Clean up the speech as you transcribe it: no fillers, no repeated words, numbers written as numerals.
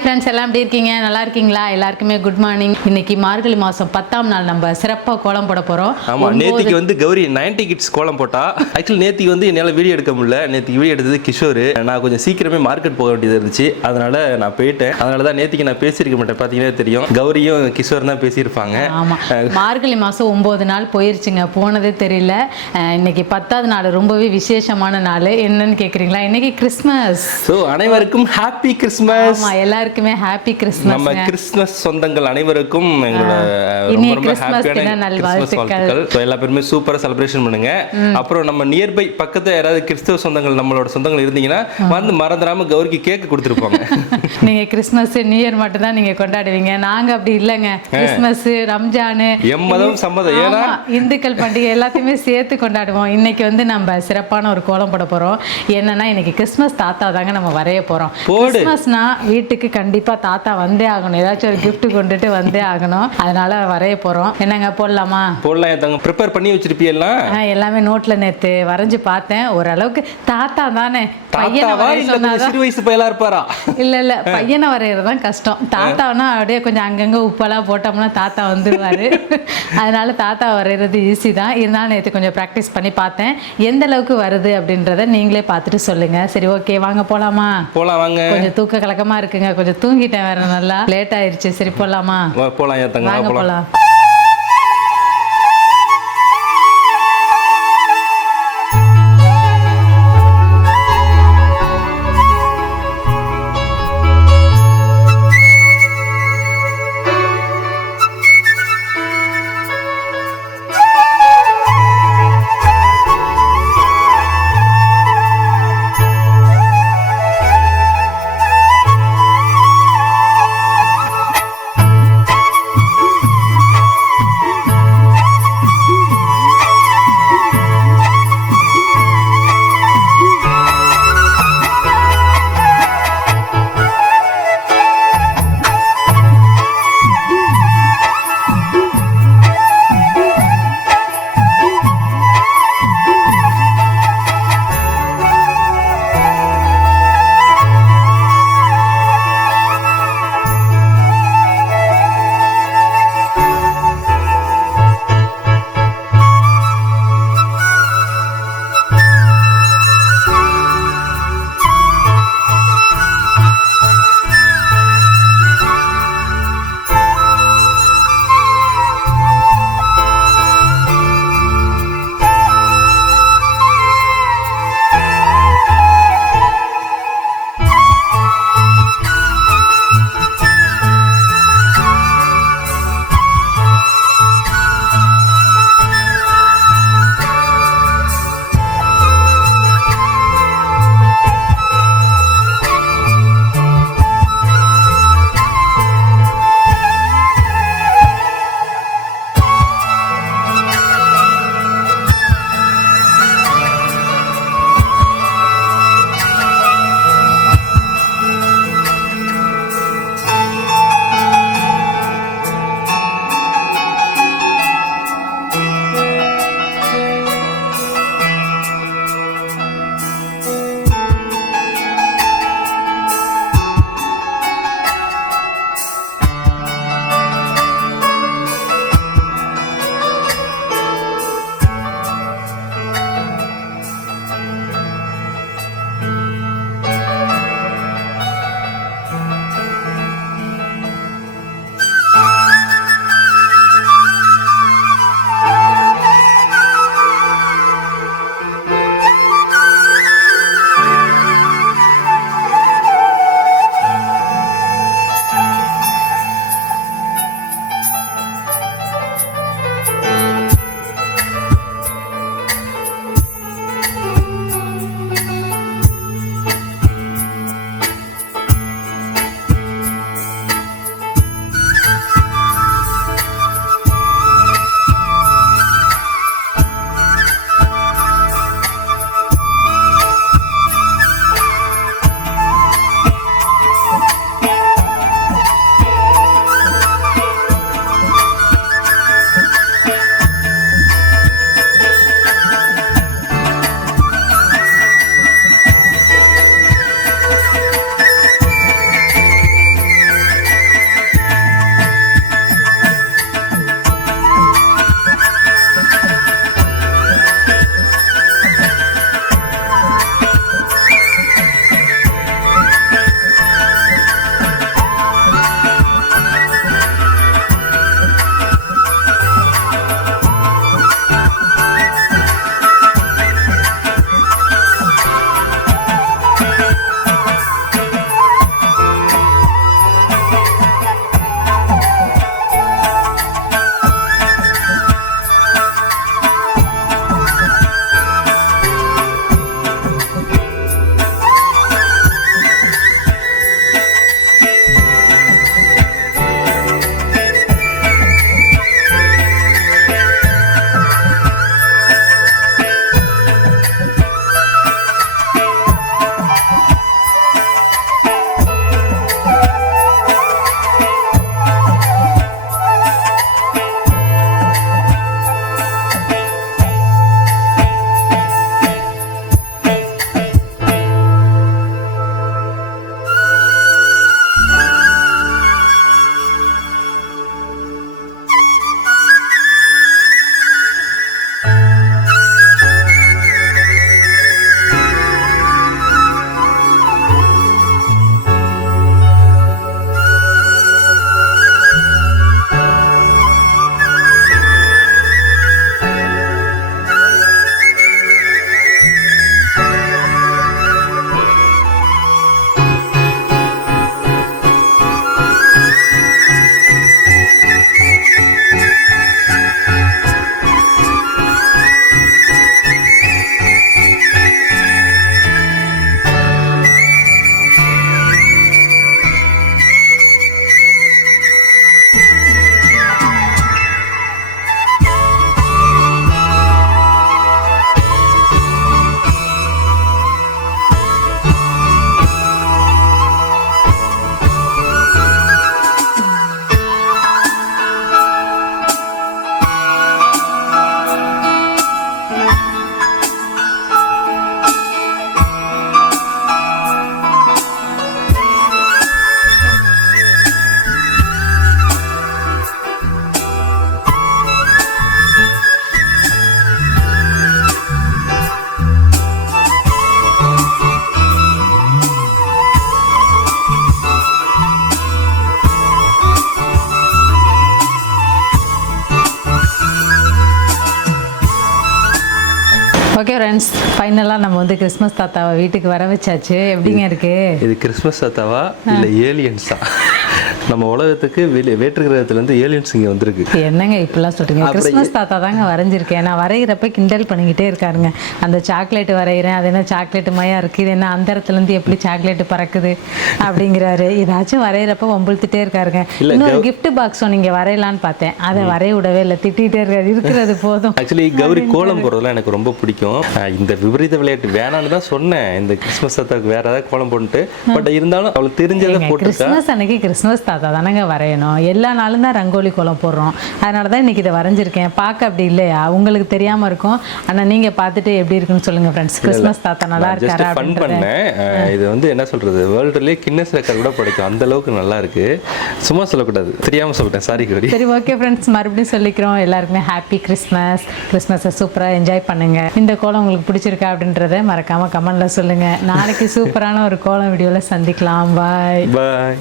Hi friends, எல்லாம் எப்படி இருக்கீங்க? நல்லா இருக்கீங்களா? எல்லாருக்குமே குட் மார்னிங். இன்னைக்கு மார்கழி மாதம் 10ஆம் நாள் நம்ம சிறப்பாக கோலம் போட போகிறோம். ஆமாம், நேத்திக்கு வந்து கௌரி 90 கிட்ஸ் கோலம் போட்டா. ஆக்சுவலி நேத்திக்கு வந்து என்னால் வீடியோ எடுக்க முடியல. நேத்திக்கு வீடியோ எடுத்தது கிஷோர். நான் கொஞ்சம் சீக்கிரமே மார்க்கெட் போக வேண்டியது இருந்துச்சு, அதனால நான் போயிட்டேன். அதனால தான் நேத்திக்கு நான் பேசியிருக்க மாட்டேன். பார்த்தீங்கன்னா தெரியும், கௌரியும் கிஷோர் தான் பேசியிருப்பாங்க. ஆமாம், மார்கழி மாதம் 9 நாள் போயிருச்சுங்க, போனதே தெரியல. இன்னைக்கு 10வது நாள், ரொம்பவே விசேஷமான நாள். என்னன்னு கேட்குறீங்களா? இன்னைக்கு கிறிஸ்மஸ். ஸோ அனைவருக்கும் ஹாப்பி கிறிஸ்மஸ். ஆமாம், எல்லாருக்குமே ஹாப்பி கிறிஸ்மஸ். நம்ம கிறிஸ்மஸ் சொந்தங்கள் அனைவருக்கும் எங்களோட ரொம்ப ரொம்ப ஹாப்பியான கிறிஸ்மஸ் வாழ்த்துக்கள். ஸோ எல்லா பேருமே சூப்பராக செலிப்ரேஷன் பண்ணுங்க. அப்புறம் நம்ம நியர்பை பக்கத்தில் யாராவது கிறிஸ்தவ சொந்தங்கள், நம்மளோட சொந்தங்கள் இருந்தீங்கன்னா வந்து மறந்துடாம கௌரிக்கு கேக் கொடுத்துருப்பாங்க. நீங்க கிறிஸ்மஸ் நியூ இயர் மட்டும் தான் நீங்க கொண்டாடுவீங்க, நாங்க அப்படி இல்லைங்க. கிறிஸ்மஸ், ரம்ஜானு, எம்மதம் சம்மதம், ஏன்னா இந்துக்கள் பண்டிகை எல்லாத்தையுமே சேர்த்து கொண்டாடுவோம். இன்னைக்கு வந்து நம்ம சிறப்பான ஒரு கோலம் போட போறோம். என்னன்னா, இன்னைக்கு கிறிஸ்மஸ் தாத்தா தாங்க நம்ம வரைய போறோம். கிறிஸ்மஸ்னா வீட்டுக்கு கண்டிப்பா தாத்தா வந்தே ஆகணும், ஏதாச்சும் ஒரு கிஃப்ட் கொண்டுட்டு வந்தே ஆகணும். அதனால வரைய போறோம். என்னங்க, போடலாமா? போடலாம். தாங்க ப்ரிப்பேர் பண்ணி வச்சிருப்பீங்களா? எல்லாமே நோட்ல நேத்து வரைஞ்சு பார்த்தேன். ஓரளவுக்கு தாத்தா தானே, சிறு வயசு பையலா இருப்பாரா? இல்ல, பையனை வரைகிறதான் கஷ்டம். தாத்தானா அப்படியே கொஞ்சம் அங்கங்க உப்பெல்லாம் போட்டோம்னா தாத்தா வந்துருவாரு. அதனால தாத்தா வரைகிறது ஈஸி தான். இருந்தாலும் நேற்று கொஞ்சம் ப்ராக்டிஸ் பண்ணி பார்த்தேன். எந்த அளவுக்கு வருது அப்படின்றத நீங்களே பார்த்துட்டு சொல்லுங்க. சரி, ஓகே, வாங்க போலாமா? போலாம் வாங்க. கொஞ்சம் தூக்க கலக்கமா இருக்குங்க, கொஞ்சம் தூங்கிட்டேன் வேற, நல்லா லேட் ஆயிருச்சு. சரி, போலாமா? போலாம், வாங்க போலாம். ஓகே ஃப்ரெண்ட்ஸ், ஃபைனலாக நம்ம வந்து கிறிஸ்மஸ் தாத்தாவை வீட்டுக்கு வர வச்சாச்சு. எப்படிங்க இருக்கு? இது கிறிஸ்மஸ் தாத்தாவா இல்லை ஏலியன்ஸா? நம்ம உலகத்துக்கு வேற்று கிரகத்துலேருந்து ஏலியன்ஸ் இங்கே வந்திருக்கு. என்னங்க இப்படிலாம் சொல்றீங்க? கிறிஸ்மஸ் தாத்தா தாங்க வரைஞ்சிருக்கேன். நான் வரைகிறப்ப கிண்டல் பண்ணிக்கிட்டே இருக்காருங்க. அந்த சாக்லேட் வரைகிறேன், அது என்ன சாக்லேட் மயா இருக்குது, இது என்ன அந்தரத்துலேருந்து எப்படி சாக்லேட் பறக்குது அப்படிங்கிறாரு. ஏதாச்சும் வரைகிறப்ப வம்புழுத்துட்டே இருக்காருங்க. இன்னொரு கிஃப்ட் பாக்ஸும் நீங்கள் வரையலான்னு பார்த்தேன், அதை வரைய விடவே இல்லை, திட்டிகிட்டே இருக்காரு. இருக்கிறது போதும். ஆக்சுவலி கௌரி கோலம் போடுறதுலாம் எனக்கு ரொம்ப பிடிக்கும். இந்த விபரீத விளையாட்டு வேணான்னு தான் சொன்னேன், இந்த கிறிஸ்மஸ் தாத்தாவுக்கு வேற ஏதாவது கோலம் போட்டுட்டு. பட் இருந்தாலும் அவளுக்கு தெரிஞ்சதை போட்டு கிறிஸ்மஸ் அன்னைக்கு கிறிஸ்மஸ் தாத்தா தானங்க வரையணும். எல்லா நாளும் தான் ரங்கோலி கோலம் போடுறோம். அதனால தான் இன்னைக்கு இதை வரைஞ்சிருக்கேன். பார்க்க அப்படி இல்லையா? உங்களுக்கு தெரியாம இருக்கும், ஆனால் நீங்க பார்த்துட்டு எப்படி இருக்குன்னு சொல்லுங்க ஃப்ரெண்ட்ஸ். கிறிஸ்மஸ் தாத்தா நல்லா இருக்காரா பண்ணேன். இது வந்து என்ன சொல்றது, வேர்ல்டுலேயே கின்னஸ் ரெக்கார்ட் கூட படிக்கும், அந்த அளவுக்கு நல்லா இருக்கு. சும்மா சொல்லக்கூடாது, தெரியாம சொல்லிட்டேன், சாரி கௌரி. சரி ஓகே ஃப்ரெண்ட்ஸ், மறுபடியும் சொல்லிக்கிறோம் எல்லாருக்குமே ஹாப்பி கிறிஸ்மஸ். கிறிஸ்மஸை சூப்பராக என்ஜாய் பண்ணுங்க. இந்த கோலம் உங்களுக்கு பிடிச்சிருக்கா அப்படின்றத மறக்காம கமெண்ட்ல சொல்லுங்க. நாளைக்கு சூப்பரான ஒரு கோலம் வீடியோவில் சந்திக்கலாம். பாய் பாய்.